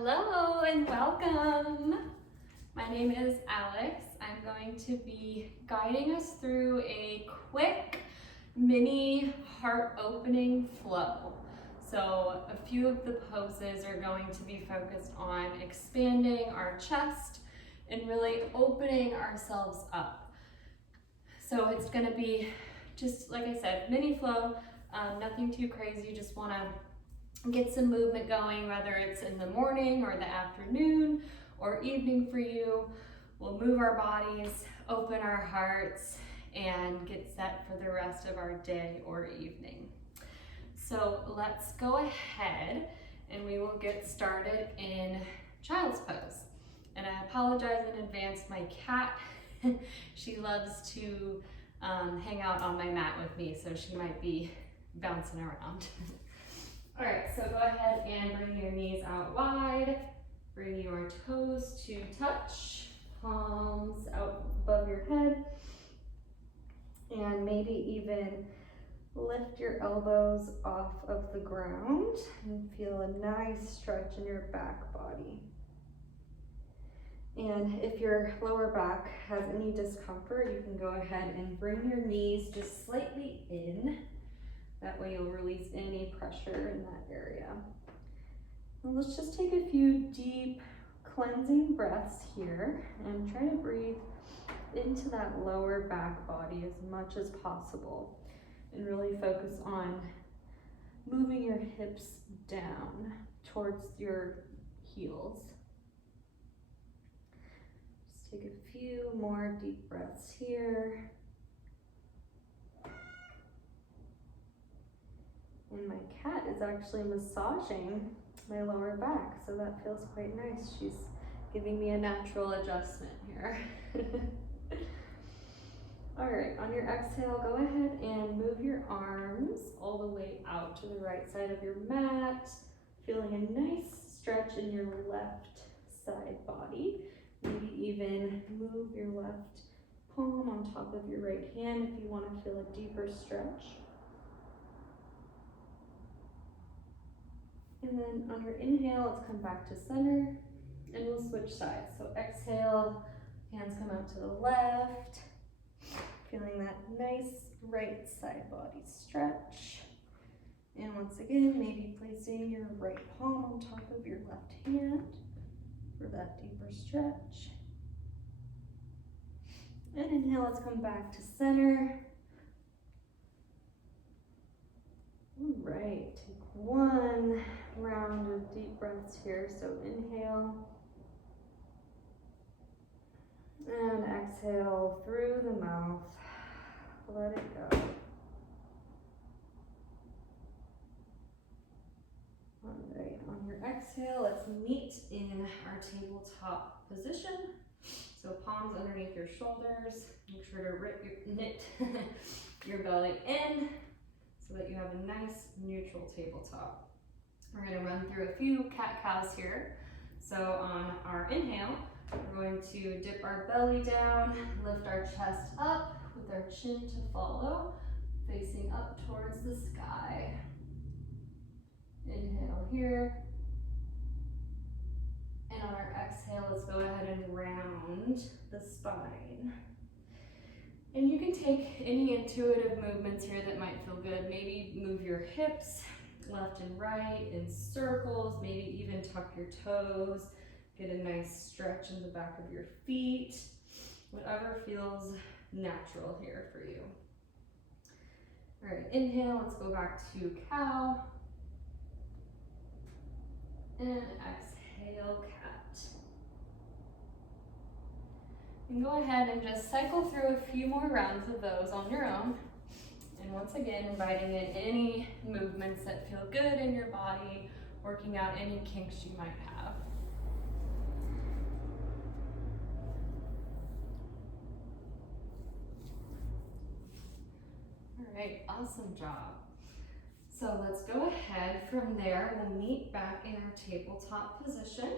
Hello and welcome. My name is Alex. I'm going to be guiding us through a quick mini heart opening flow. So a few of the poses are going to be focused on expanding our chest and really opening ourselves up. So it's going to be just, like I said, mini flow, nothing too crazy. Just want to get some movement going, whether it's in the morning or the afternoon or evening for you. We'll move our bodies, open our hearts, and get set for the rest of our day or evening. So let's go ahead and we will get started in child's pose. And I apologize in advance, my cat, she loves to hang out on my mat with me, so she might be bouncing around. All right, so go ahead and bring your knees out wide. Bring your toes to touch, palms out above your head. And maybe even lift your elbows off of the ground and feel a nice stretch in your back body. And if your lower back has any discomfort, you can go ahead and bring your knees just slightly in. That way you'll release any pressure in that area. And let's just take a few deep cleansing breaths here and try to breathe into that lower back body as much as possible. And really focus on moving your hips down towards your heels. Just take a few more deep breaths here. And my cat is actually massaging my lower back, so that feels quite nice. She's giving me a natural adjustment here. All right, on your exhale, go ahead and move your arms all the way out to the right side of your mat, feeling a nice stretch in your left side body. Maybe even move your left palm on top of your right hand if you want to feel a deeper stretch. And then on your inhale, let's come back to center and we'll switch sides. So exhale, hands come out to the left, feeling that nice right side body stretch. And once again, maybe placing your right palm on top of your left hand for that deeper stretch. And inhale, let's come back to center. All right, take one round of deep breaths here. So inhale and exhale through the mouth. Let it go. All right, on your exhale, let's meet in our tabletop position. So palms underneath your shoulders. Make sure to knit your belly in so that you have a nice neutral tabletop. We're going to run through a few cat-cows here. So on our inhale, we're going to dip our belly down, lift our chest up with our chin to follow, facing up towards the sky. Inhale here. And on our exhale, let's go ahead and round the spine. And you can take any intuitive movements here that might feel good. Maybe move your hips left and right in circles, maybe even tuck your toes, get a nice stretch in the back of your feet, whatever feels natural here for you. All right, inhale, let's go back to cow. And exhale, cat. And go ahead and just cycle through a few more rounds of those on your own. And once again, inviting in any movements that feel good in your body, working out any kinks you might have. All right, awesome job. So let's go ahead from there. We'll meet back in our tabletop position.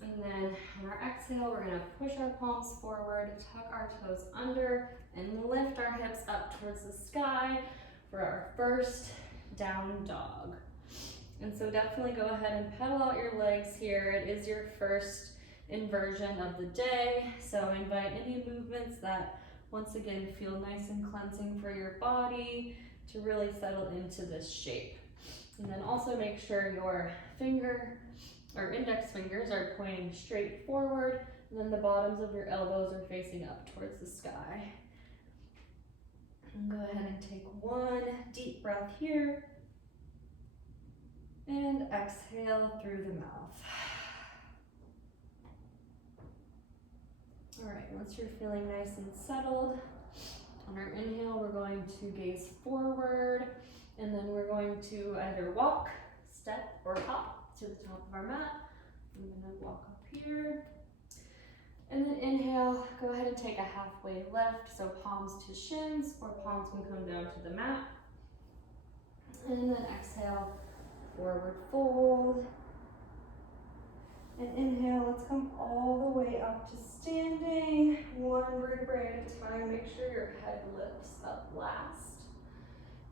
And then on our exhale, we're gonna push our palms forward, tuck our toes under, and lift our hips up towards the sky for our first down dog. And so definitely go ahead and pedal out your legs here. It is your first inversion of the day, so invite any movements that once again feel nice and cleansing for your body to really settle into this shape. And then also make sure your finger or index fingers are pointing straight forward, and then the bottoms of your elbows are facing up towards the sky. And go ahead and take one deep breath here. And exhale through the mouth. All right, once you're feeling nice and settled, on our inhale, we're going to gaze forward, and then we're going to either walk, step, or hop to the top of our mat. I'm gonna walk up here. And then inhale, go ahead and take a halfway lift, so palms to shins, or palms can come down to the mat. And then exhale, forward fold. And inhale, let's come all the way up to standing, one vertebrae at a time. Make sure your head lifts up last.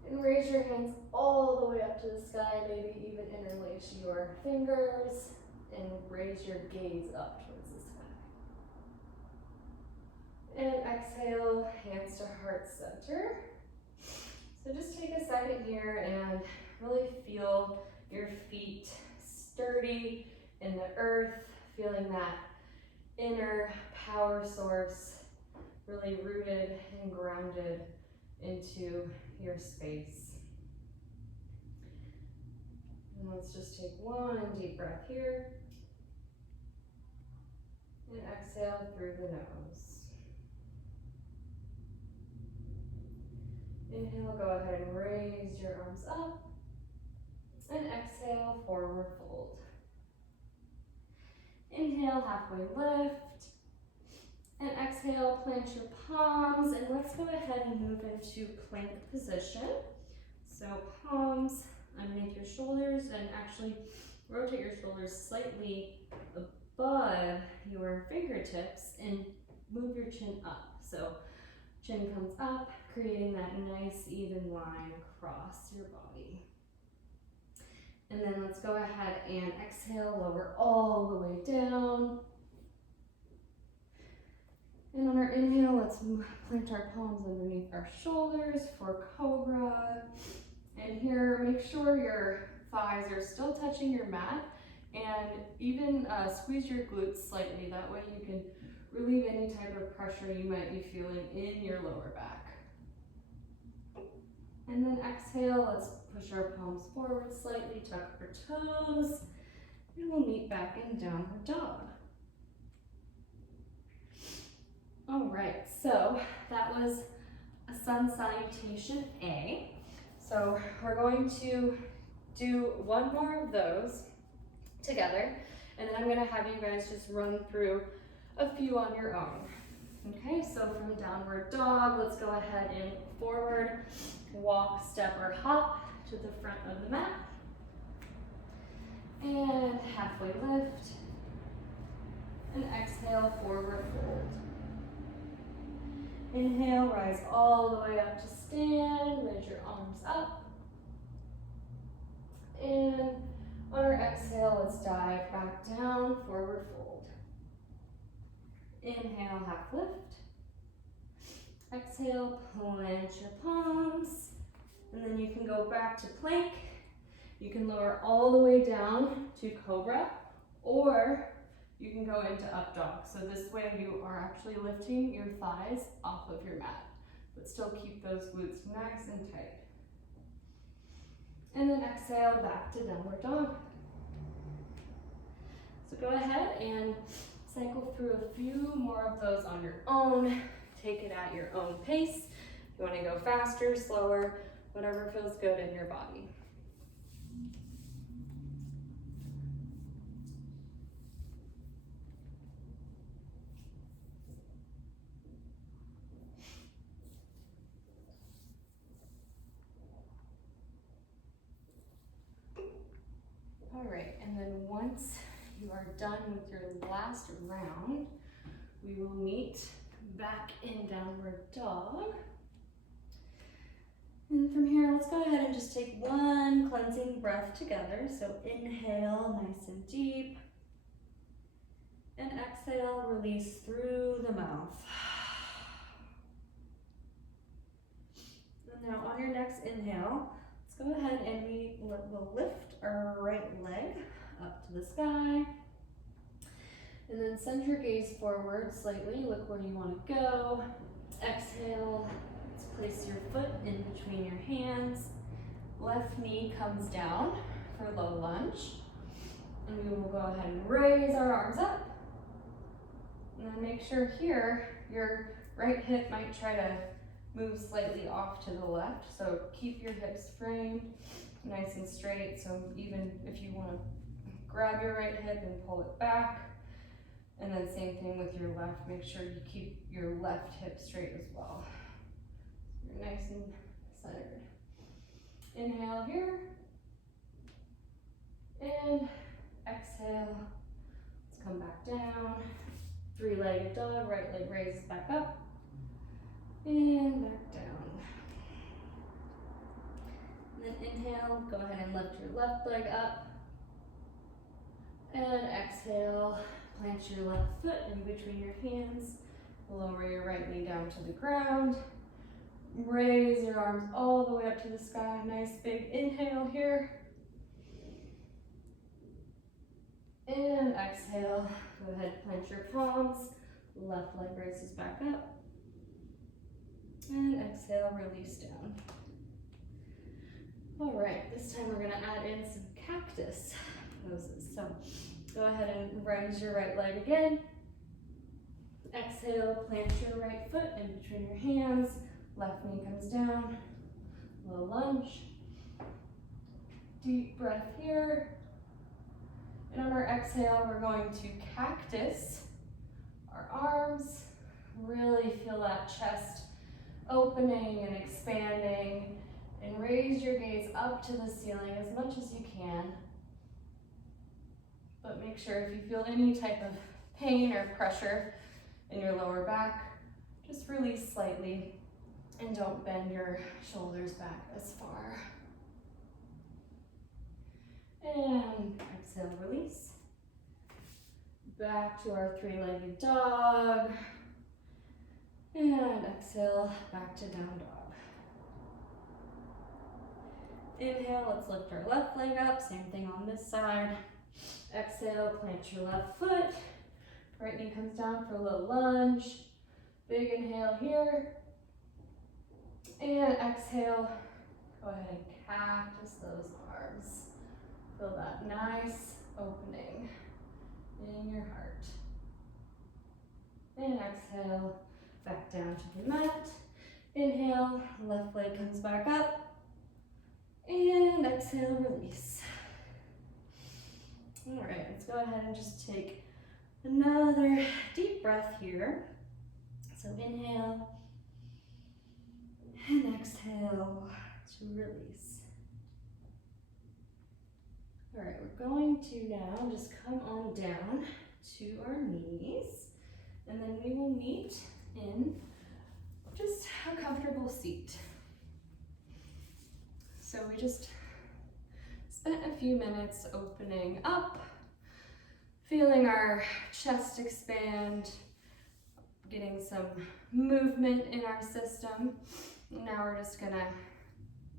And raise your hands all the way up to the sky, maybe even interlace your fingers, and raise your gaze up towards the sky. And exhale, hands to heart center. So just take a second here and really feel your feet sturdy in the earth, feeling that inner power source really rooted and grounded into your space. And let's just take one deep breath here and exhale through the nose. Inhale, go ahead and raise your arms up, and exhale, forward fold. Inhale, halfway lift, and exhale, plant your palms, and let's go ahead and move into plank position. So palms underneath your shoulders, and actually rotate your shoulders slightly above your fingertips and move your chin up. So chin comes up, creating that nice even line across your body. And then let's go ahead and exhale, lower all the way down. And on our inhale, let's plant our palms underneath our shoulders for cobra. And here, make sure your thighs are still touching your mat, and even squeeze your glutes slightly. That way you can relieve any type of pressure you might be feeling in your lower back. And then exhale, let's push our palms forward slightly, tuck our toes, and we'll meet back in downward dog. All right, so that was a sun salutation A. So we're going to do one more of those together, and then I'm gonna have you guys just run through a few on your own. Okay, so from downward dog, let's go ahead and forward, walk, step, or hop to the front of the mat. And halfway lift. And exhale, forward fold. Inhale, rise all the way up to stand, raise your arms up. And on our exhale, let's dive back down, forward fold. Inhale, half lift. Exhale, plant your palms. And then you can go back to plank. You can lower all the way down to cobra, or you can go into up dog. So this way you are actually lifting your thighs off of your mat, but still keep those glutes nice and tight. And then exhale back to downward dog. So go ahead and cycle through a few more of those on your own. Take it at your own pace. You want to go faster, slower, whatever feels good in your body. All right, and then once you are done with your last round, we will meet back in downward dog. And from here, let's go ahead and just take one cleansing breath together. So inhale, nice and deep. And exhale, release through the mouth. And now on your next inhale, let's go ahead and we'll lift our right leg up to the sky. And then send your gaze forward slightly. Look where you want to go. Exhale. Let's place your foot in between your hands. Left knee comes down for low lunge. And we will go ahead and raise our arms up. And then make sure here, your right hip might try to move slightly off to the left. So keep your hips framed nice and straight. So even if you want to grab your right hip and pull it back. And then same thing with your left. Make sure you keep your left hip straight as well. So you're nice and centered. Inhale here. And exhale. Let's come back down. Three-legged dog. Right leg raises back up. And back down. And then inhale. Go ahead and lift your left leg up. And exhale. Plant your left foot in between your hands. Lower your right knee down to the ground. Raise your arms all the way up to the sky. Nice big inhale here. And exhale. Go ahead, plant your palms. Left leg raises back up. And exhale, release down. All right, this time we're gonna add in some cactus poses. So go ahead and raise your right leg again. Exhale, plant your right foot in between your hands. Left knee comes down. Low lunge. Deep breath here. And on our exhale, we're going to cactus our arms. Really feel that chest opening and expanding. And raise your gaze up to the ceiling as much as you can. But make sure if you feel any type of pain or pressure in your lower back, just release slightly and don't bend your shoulders back as far. And exhale, release. Back to our three-legged dog. And exhale, back to down dog. Inhale, let's lift our left leg up. Same thing on this side. Exhale, plant your left foot. Right knee comes down for a low lunge. Big inhale here. And exhale, go ahead and cactus those arms. Feel that nice opening in your heart. And exhale, back down to the mat. Inhale, left leg comes back up. And exhale, release. All right, let's go ahead and just take another deep breath here. So inhale and exhale to release. All right, we're going to now just come on down to our knees, and then we will meet in just a comfortable seat. So we just spent a few minutes opening up, feeling our chest expand, getting some movement in our system. Now we're just gonna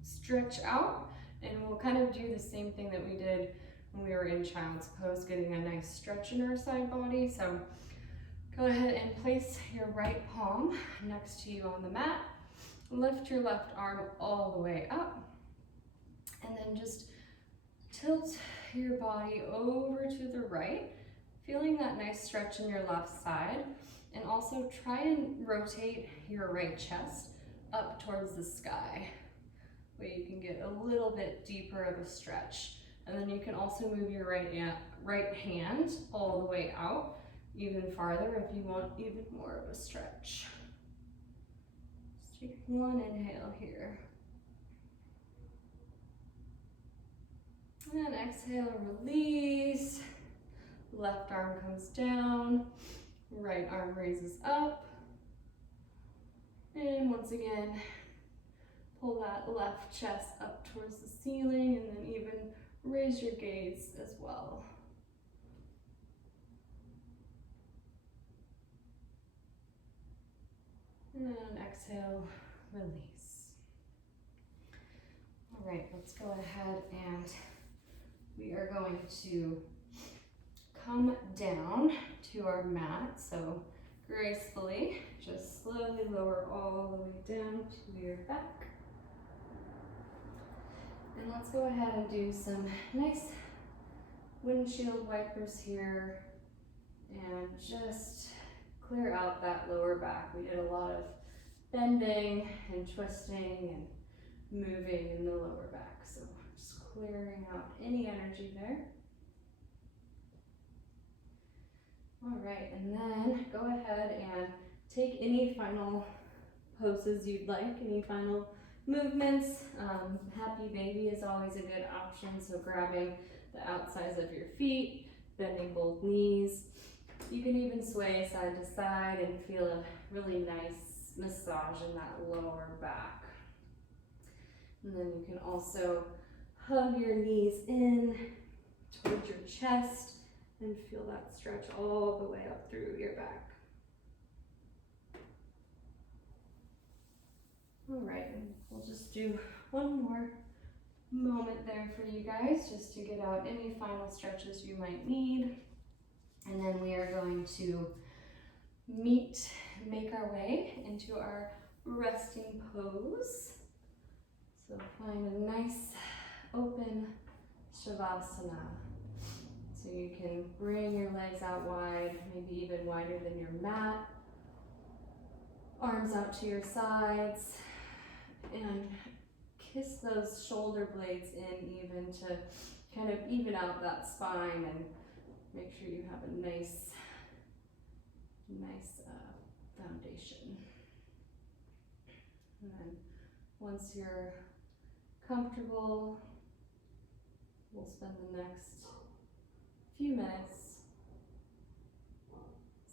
stretch out, and we'll kind of do the same thing that we did when we were in child's pose, getting a nice stretch in our side body. So go ahead and place your right palm next to you on the mat. Lift your left arm all the way up, and then just tilt your body over to the right, feeling that nice stretch in your left side. And also try and rotate your right chest up towards the sky, where you can get a little bit deeper of a stretch. And then you can also move your right hand all the way out even farther if you want even more of a stretch. Just take one inhale here. And exhale, release. Left arm comes down. Right arm raises up. And once again, pull that left chest up towards the ceiling, and then even raise your gaze as well. And exhale, release. All right, let's go ahead and we are going to come down to our mat. So gracefully, just slowly lower all the way down to your back. And let's go ahead and do some nice windshield wipers here and just clear out that lower back. We did a lot of bending and twisting and moving in the lower back. So just clearing out any energy there. All right, and then go ahead and take any final poses you'd like, any final movements. Happy baby is always a good option, so grabbing the outsides of your feet, bending both knees. You can even sway side to side and feel a really nice massage in that lower back. And then you can also hug your knees in towards your chest and feel that stretch all the way up through your back. All right, and we'll just do one more moment there for you guys just to get out any final stretches you might need. And then we are going to make our way into our resting pose. So find a nice open Shavasana. So you can bring your legs out wide, maybe even wider than your mat. Arms out to your sides, and kiss those shoulder blades in even to kind of even out that spine and make sure you have a nice foundation. And then once you're comfortable, we'll spend the next few minutes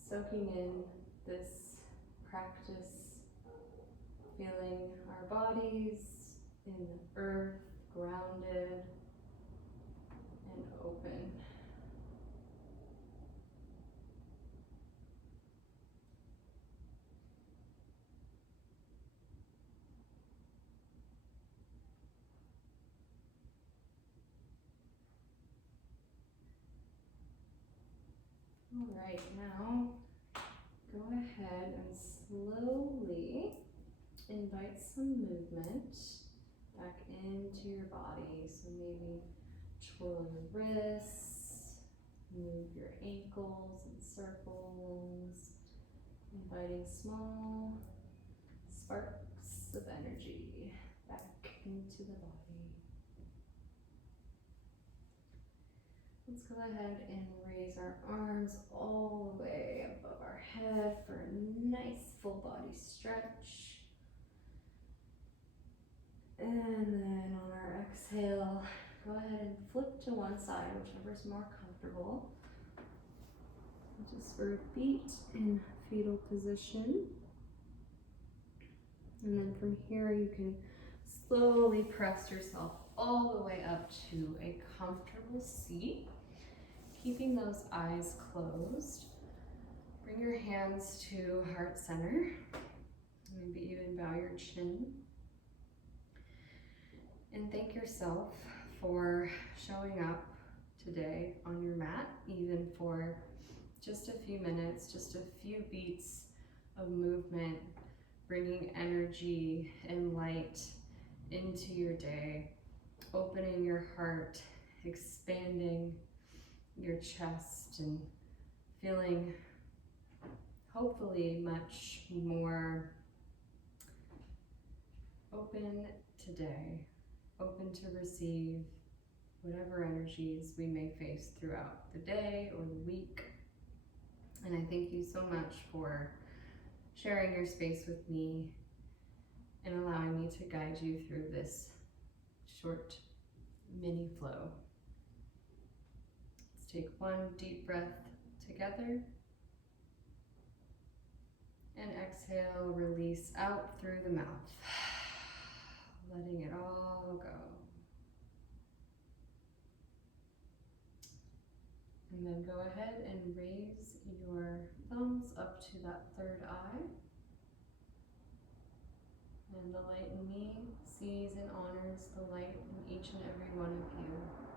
soaking in this practice, feeling our bodies in the earth, grounded and open. All right, now go ahead and slowly invite some movement back into your body. So maybe twirl your wrists, move your ankles in circles, inviting small sparks of energy back into the body. Let's go ahead and raise our arms all the way above our head for a nice full body stretch. And then on our exhale, go ahead and flip to one side, whichever is more comfortable. Just repeat in fetal position. And then from here, you can slowly press yourself all the way up to a comfortable seat. Keeping those eyes closed. Bring your hands to heart center. Maybe even bow your chin. And thank yourself for showing up today on your mat, even for just a few minutes, just a few beats of movement, bringing energy and light into your day, opening your heart, expanding your chest, and feeling hopefully much more open today, open to receive whatever energies we may face throughout the day or the week. And I thank you so much for sharing your space with me and allowing me to guide you through this short mini flow. Let's take one deep breath together. And exhale, release out through the mouth. letting it all go. And then go ahead and raise your thumbs up to that third eye. And the light in me sees and honors the light in each and every one of you.